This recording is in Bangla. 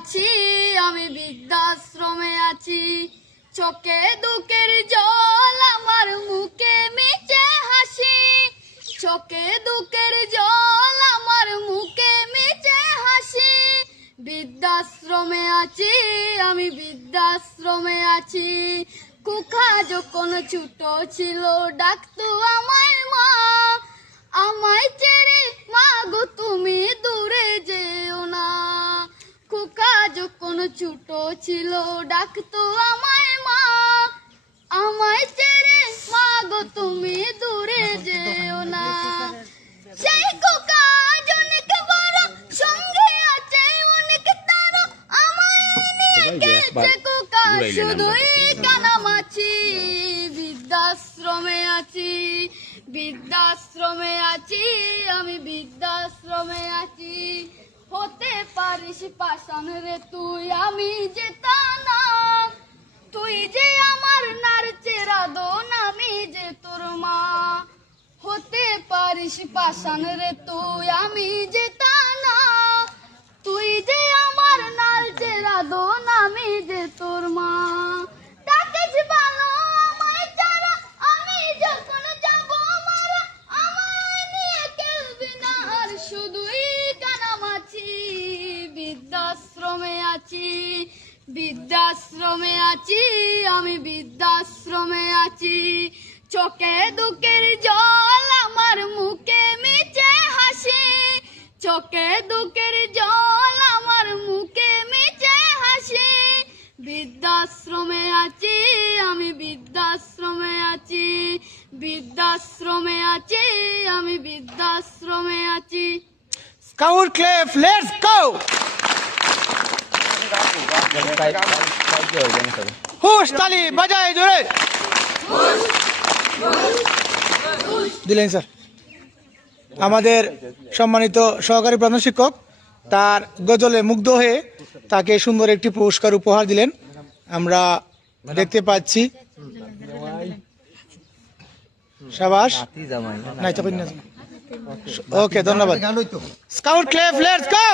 আছি, আমি বৃদ্ধাশ্রমে আছি। চোখে দুঃখের জল, আমার মুখে মিছে হাসি। চোখে দুঃখের জল, আমার মুখে মিছে হাসি। বৃদ্ধাশ্রমে আছি, আমি বৃদ্ধাশ্রমে আছি। কুখা যখন ছোট ছিল, ডাকতো আমায় মা। আমায় ছেড়ে মা গো তুমি দূরে যেও না। কুখা যখন ছোট ছিল, ডাকতো আমায় মা। আমায় ছেড়ে মা গো তুমি দূরে যেও না। সেই কুকা অনেক বড়, সঙ্গে আছে অনেক তার। আমায় নিয়ে গেছে কুকা, শুধুই কানামাছি। বৃদ্ধাশ্রমে আছি, বৃদ্ধাশ্রমে আছি, আমি বৃদ্ধাশ্রমে আছি। হতে পারিস পাষাণ রে তুই, আমি যে তা না। তুই যে আমার নারচের আদন, আমি যে তোর মা। হতে পারিস পাষাণ রে তুই, আমি যে তা না। তুই যে আমার নারচের আদন, আমি যে তোর মা। ডাকিস ভালো আমায় ছাড়া, আমি যখন যাব মারা। আমায় নিয়ে খেলবি না আর, শুধুই কানামাছি। বৃদ্ধাশ্রমে আছি, বৃদ্ধাশ্রমে আছি, আমি বৃদ্ধাশ্রমে আছি। চোখে দুঃখের জল, আমার মুখে মিছে হাসি। চোখে দুঃখের জল, আমার মুখে মিছে হাসি। বৃদ্ধাশ্রমে আছি, আমি বৃদ্ধাশ্রমে আছি। বৃদ্ধাশ্রমে আছি, আমি বৃদ্ধাশ্রমে আছি। Scout clap, let's go. হুশ তালি বাজায় জোরে দিলেন স্যার। আমাদের সম্মানিত সহকারী প্রধান শিক্ষক তার গজলে মুগ্ধ হয়ে তাকে সুন্দর একটি পুরস্কার উপহার দিলেন, আমরা দেখতে পাচ্ছি। শাবাশ। ওকে, ধন্যবাদ। Scout clap, let's go.